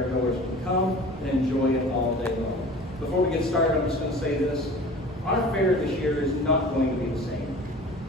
fairgoers can come and enjoy it all day long. Before we get started, I'm just going to say this. Our fair this year is not going to be the same.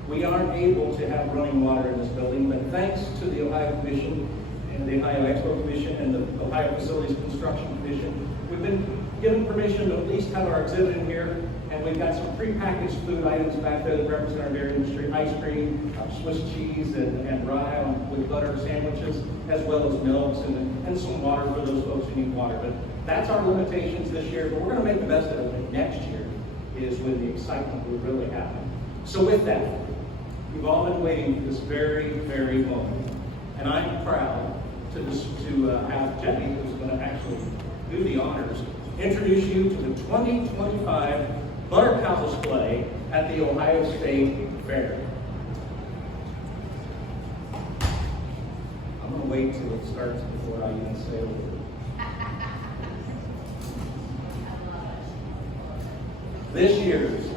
We aren't able to have running water in this building, but thanks to the Ohio Commission and the Ohio Expo Commission and the Ohio Facilities Construction Commission, we've been given permission to at least have our exhibit in here, and we've got some prepackaged food items back there that represent our dairy industry: ice cream, Swiss cheese, and rye with butter sandwiches, as well as milks and some water for those folks who need water. But that's our limitations this year, but we're going to make the best of it. And next year is when the excitement will really happen. So with that, you've all been waiting for this very, very moment. And I'm proud to have Jenny, who's going to actually do the honors, introduce you to the 2025 Butter Cow Display at the Ohio State Fair. I'm going to wait till it starts before I even say a word. This year's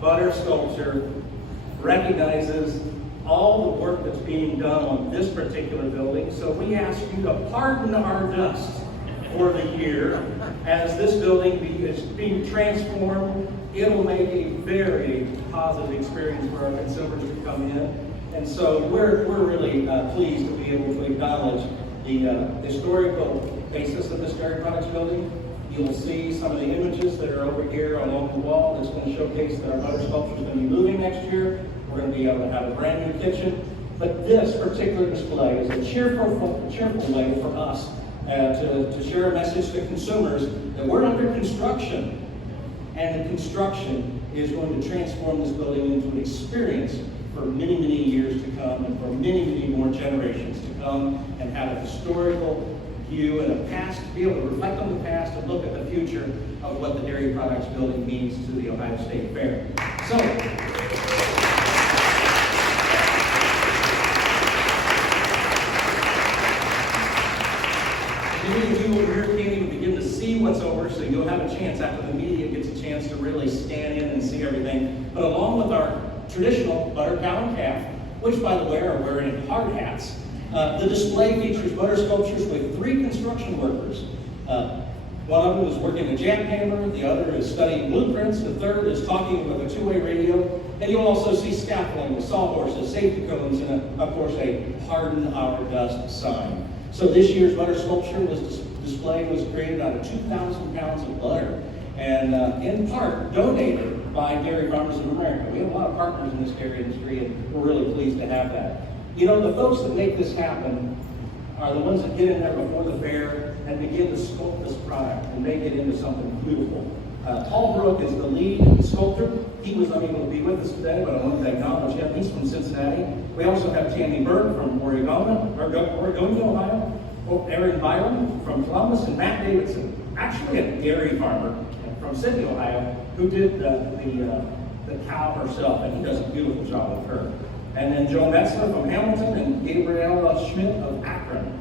Butter Sculpture recognizes all the work that's being done on this particular building, so we ask you to pardon our dust for the year. As this building is being transformed, it'll make a very positive experience for our consumers to come in. And so we're really pleased to be able to acknowledge the historical basis of this dairy products building. You will see some of the images that are over here along the wall that's going to showcase that our butter sculpture is going to be moving next year. We're going to be able to have a brand new kitchen. But this particular display is a cheerful way for us to share a message to consumers that we're under construction. And the construction is going to transform this building into an experience for many, many years to come, and for many, many more generations to come, and have a historical view and a past, to be able to reflect on the past and look at the future of what the dairy products building means to the Ohio State Fair. So, many of you over here can't even begin to see what's over, so you'll have a chance after the media gets a chance to really stand in and see everything. But along with our traditional butter cow and calf, which by the way are wearing hard hats, the display features butter sculptures with 3 construction workers. One of them is working a jackhammer, the other is studying blueprints, the third is talking with a 2-way radio, and you'll also see scaffolding with sawhorses, safety cones, and of course a "Pardon Our Dust" sign. So this year's butter sculpture display was created out of 2,000 pounds of butter, and in part donated by Dairy Farmers of America. We have a lot of partners in this dairy industry, and we're really pleased to have that. You know, the folks that make this happen are the ones that get in there before the fair and begin to sculpt this product and make it into something beautiful. Paul Brook is the lead sculptor. He was unable to be with us today, but I want to acknowledge him. He's from Cincinnati. We also have Tammy Berg from Oregon, Ohio. Aaron Byron from Columbus, and Matt Davidson, actually a dairy farmer from Sydney, Ohio, who did the cow herself, and he does a beautiful job with her. And then Joe Metzler from Hamilton and Gabrielle Schmidt of Akron.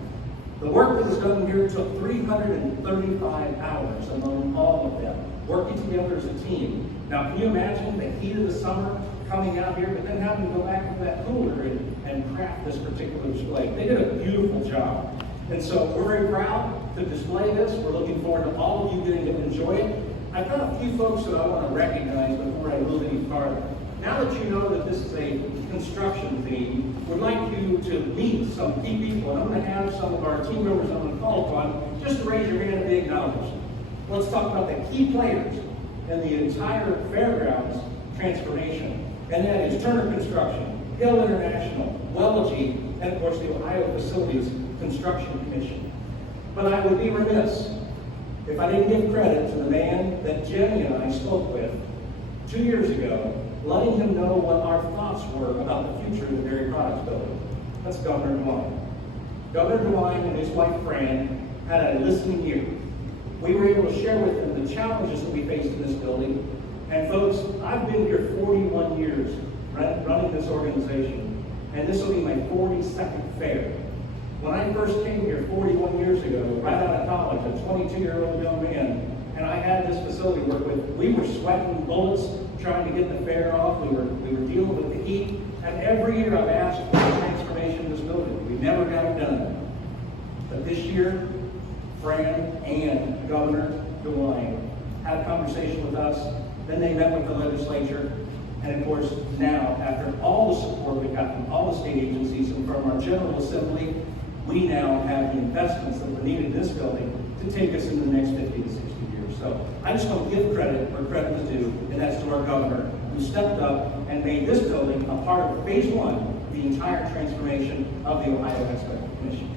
The work that was done here took 335 hours among all of them, working together as a team. Now, can you imagine the heat of the summer coming out here, but then having to go back into that cooler and craft this particular display? They did a beautiful job. And so we're very proud to display this. We're looking forward to all of you getting to enjoy it. I've got a few folks that I want to recognize before I move any farther. Now that you know that this is a construction theme, we'd like you to meet some key people, and I'm going to have some of our team members I'm going to call upon just to raise your hand and be acknowledged. Let's talk about the key players in the entire fairgrounds transformation, and that is Turner Construction, Hill International, Wellegy, and of course the Ohio Facilities Construction Commission. But I would be remiss if I didn't give credit to the man that Jenny and I spoke with 2 years ago, letting him know what our thoughts were about the future of the dairy products building. That's Governor DeWine. Governor DeWine and his wife Fran had a listening ear. We were able to share with them the challenges that we faced in this building. And folks, I've been here 41 years running this organization, and this will be my 42nd fair. When I first came here 41 years ago, right out of college, a 22-year-old young man, and I had this facility to work with, we were sweating bullets trying to get the fair off. We were dealing with the heat, and every year I've asked for the transformation of this building. We never got it done. But this year, Fran and Governor DeWine had a conversation with us. Then they met with the legislature. And of course, now, after all the support we got from all the state agencies and from our General Assembly, we now have the investments that were needed in this building to take us into the next 50 to 60 years. So I just want to give credit where credit is due, and that's to our governor, who stepped up and made this building a part of phase one of the entire transformation of the Ohio Expo Commission.